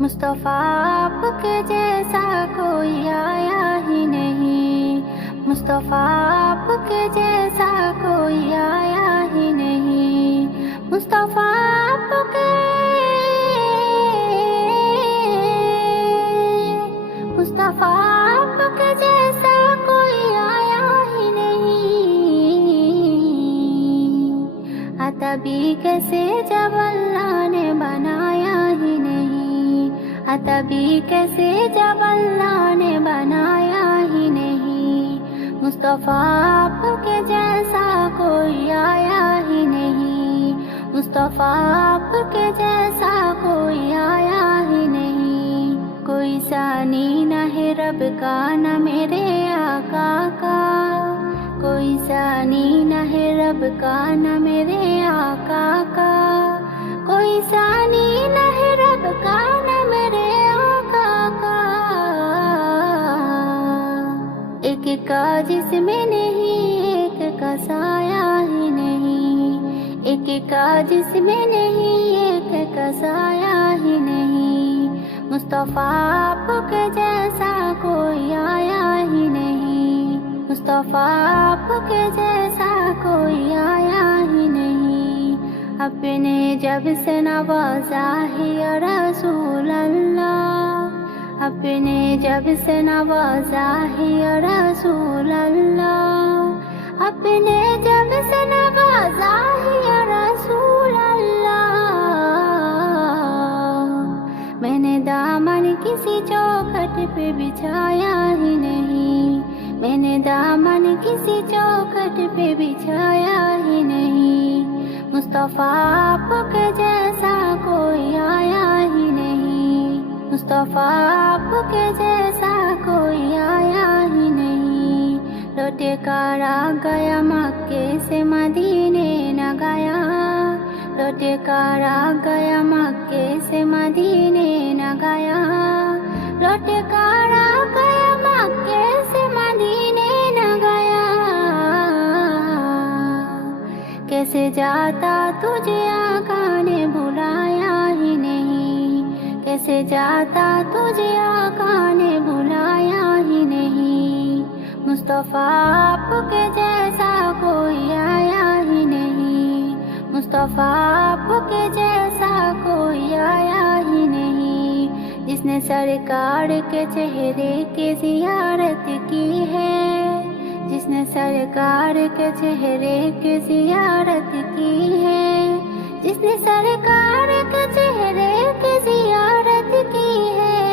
مصطفیٰ آپ کے جیسا کوئی آیا ہی نہیں، مصطفیٰ آپ کے جیسا کوئی آیا ہی نہیں، مصطفیٰ آپ کے مصطفیٰ آپ کے جیسا کوئی آیا ہی نہیں، آتا بھی کیسے جب اللہ نے بنایا ہی نہیں، آتا بھی کیسے جب اللہ نے بنایا ہی نہیں، مصطفیٰ آپ کے جیسا کوئی آیا ہی نہیں، مصطفیٰ آپ کے جیسا کوئی آیا ہی نہیں، کوئی ثانی نہ ہے رب کا نہ میرے آقا کا، کوئی ثانی نہ ہے رب کا نہ میرے آقا کا، کوئی ثانی نہ ہے رب کا نہ میرے آقا کا، ایک کا جسم نہیں ایک کا سایہ ہی نہیں، ایک کا جسم نہیں ایک کا سایہ ہی نہیں، مصطفیٰ آپ کے جیسا کوئی آیا ہی نہیں، مصطفیٰ آپ کے جیسا کوئی آیا ہی نہیں، اپنے جب سے نوازا ہے یا رسول اللہ، اپنے جب سے نوازا ہے یا رسول اللہ، اپنے جب سے نوازا ہے یا رسول اللہ، میں نے دامن کسی چوکھٹ پہ بچھایا ہی نہیں، میں نے دامن کسی چوکھٹ پہ بچھایا ہی نہیں، مصطفیٰ آپ کے جیسا کوئی آیا ہی نہیں، مصطفیٰ آپ کے جیسا کوئی آیا ہی نہیں، لوٹے کر آ گیا مکے سے مدینے نہ گیا، لوٹے کر آ گیا مکے سے مدینے نہ گیا، لوٹے کر آ گیا مکے سے مدینے نہ گیا، کیسے جاتا تجھے آقا نے بلایا ہی نہیں، کیسے جاتا تجھے آقا نے بلایا ہی نہیں، مصطفیٰ آپ کے جیسا کوئی آیا ہی نہیں، مصطفیٰ آپ کے جیسا کوئی آیا ہی نہیں، جس نے سرکار کے چہرے کی زیارت کی ہے، جس نے سرکار کے چہرے کی زیارت کی ہے، جس نے سرکار کے چہرے کی زیارت کی ہے،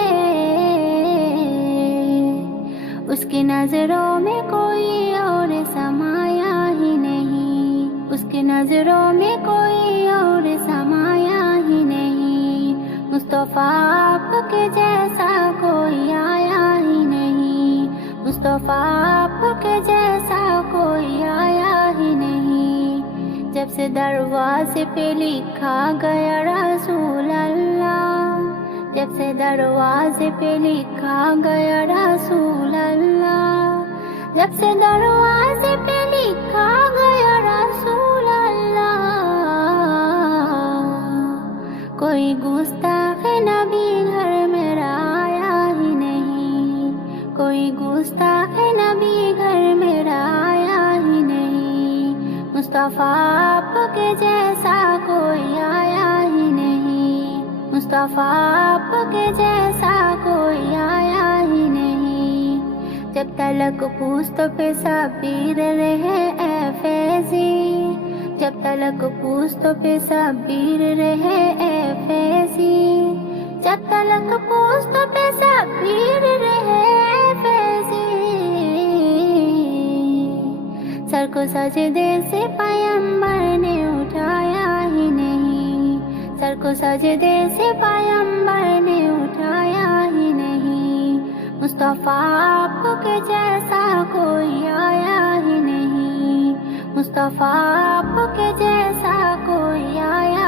اس کی نظروں میں کوئی اور سمایا ہی نہیں، اس کی نظروں میں کوئی اور سمایا ہی نہیں، مصطفیٰ آپ کے جیسا کوئی آیا ہی نہیں، مصطفیٰ آپ کے جیسا کوئی آیا ہی نہیں، جب سے دروازے پہ لکھا گیا رسول اللہ، جب سے دروازے پہ لکھا گیا رسول اللہ، جب سے دروازے پہ لکھا گیا رسول اللہ، کوئی گستاخ نبی گھر میرا آیا ہی نہیں، کوئی گستاخ نبی گھر میرا آیا ہی نہیں، مصطفیٰ آپ کے جیسا کوئی آیا ہی نہیں، مصطفیٰ آپ کے جیسا کوئی آیا ہی نہیں، جب تلک پوست پہ صابر رہے اے فیضی، جب تلک پوست پہ صابر رہے اے فیضی، جب تلک پوست پہ صابر رہے اے فیضی، سر کو سجدے سے پیغمبر نے اٹھایا ہی نہیں، سر کو سجدے سے پیغمبر نے اٹھایا ہی نہیں، مصطفیٰ آپ کے جیسا کوئی آیا ہی نہیں، مصطفیٰ آپ کے جیسا کوئی آیا